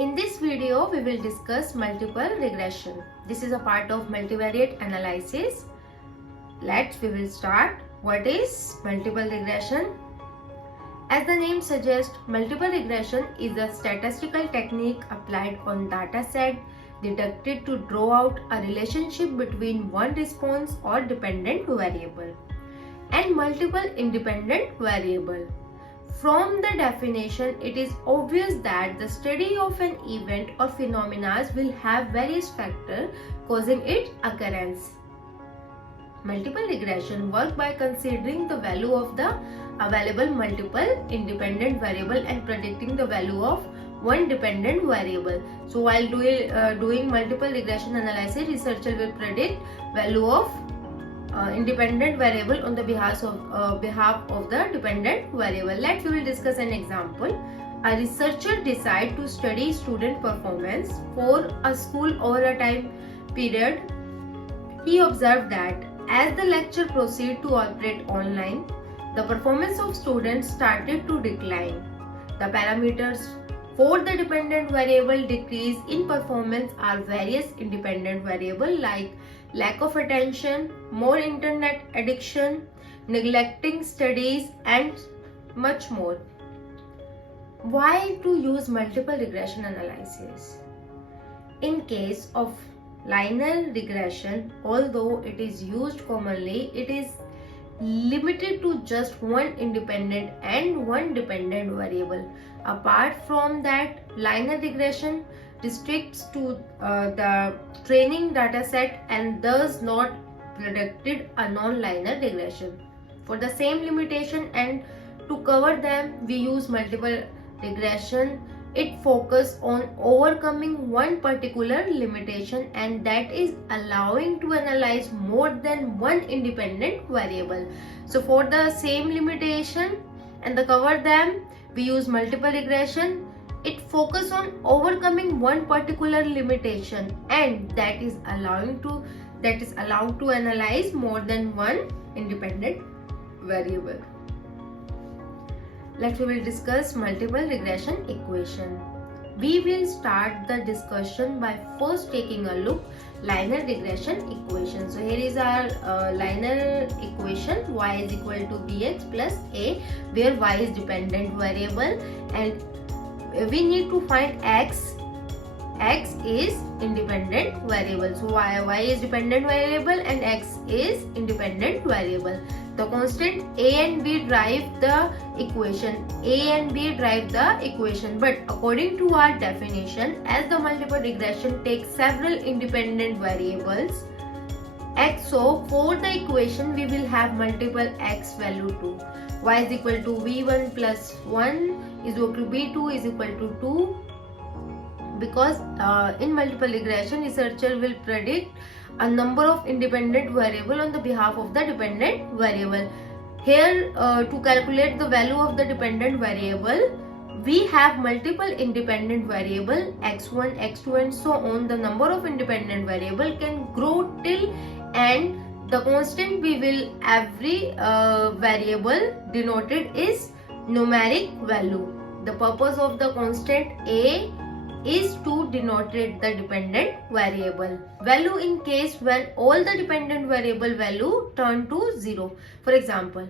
In this video, we will discuss multiple regression. This is a part of multivariate analysis. We will start. What is multiple regression? As the name suggests, multiple regression is a statistical technique applied on data set deducted to draw out a relationship between one response or dependent variable and multiple independent variable. From the definition, it is obvious that the study of an event or phenomena will have various factors causing its occurrence. Multiple regression work by considering the value of the available multiple independent variable and predicting the value of one dependent variable. So while doing multiple regression analysis, researcher will predict value of independent variable on the behalf of the dependent variable. We will discuss an example. A researcher decide to study student performance for a school over a time period. He observed that as the lecture proceeded to operate online, the performance of students started to decline. The parameters for the dependent variable decrease in performance are various independent variables like lack of attention, more internet addiction, neglecting studies, and much more. Why to use multiple regression analysis? In case of linear regression, although it is used commonly, it is limited to just one independent and one dependent variable. Apart from that, linear regression restricts to the training data set and does not predicted a non-linear regression. For the same limitation and to cover them, we use multiple regression. It focuses on overcoming one particular limitation, and that is allowing to analyze more than one independent variable. So for the same limitation and to cover them, we use multiple regression. It focuses on overcoming one particular limitation, and that is allowed to analyze more than one independent variable. We will discuss multiple regression equation. We will start the discussion by first taking a look linear regression equation. So here is our linear equation. Y is equal to bx plus a, where y is dependent variable and we need to find x. X is independent variable. So y is dependent variable and x is independent variable. The constant a and b drive the equation. But according to our definition, as the multiple regression takes several independent variables x, so for the equation we will have multiple x value too. Y is equal to v1 plus 1 is equal to b2 is equal to 2, because in multiple regression, researcher will predict a number of independent variable on the behalf of the dependent variable. Here to calculate the value of the dependent variable, we have multiple independent variable x1, x2 and so on. The number of independent variable can grow till, and the constant we will every variable denoted is numeric value. The purpose of the constant a is to denote the dependent variable value in case when all the dependent variable value turn to 0. For example,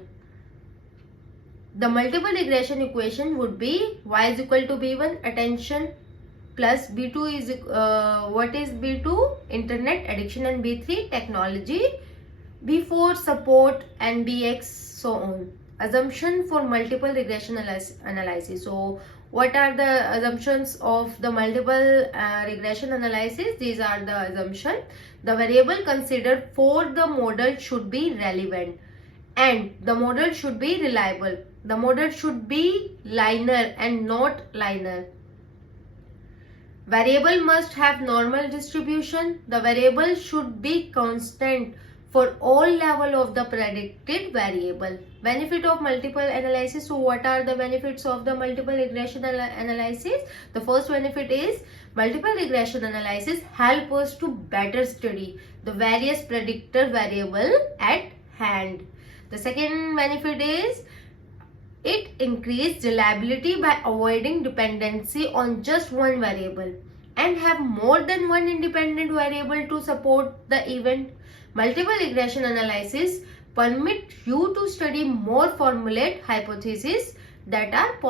the multiple regression equation would be y is equal to b1 attention plus b2 is what is b2 internet addiction and b3 technology, b4 support and bx so on. Assumption for multiple regression analysis. So what are the assumptions of the multiple regression analysis? These are the assumptions. The variable considered for the model should be relevant and the model should be reliable. The model should be linear and not linear. Variable must have normal distribution. The variable should be constant for all level of the predicted variable. Benefit of multiple analysis. So what are the benefits of the multiple regression analysis? The first benefit is multiple regression analysis help us to better study the various predictor variable at hand. The second benefit is It increases reliability by avoiding dependency on just one variable and have more than one independent variable to support the event. Multiple regression analysis permit you to study more formulate hypotheses that are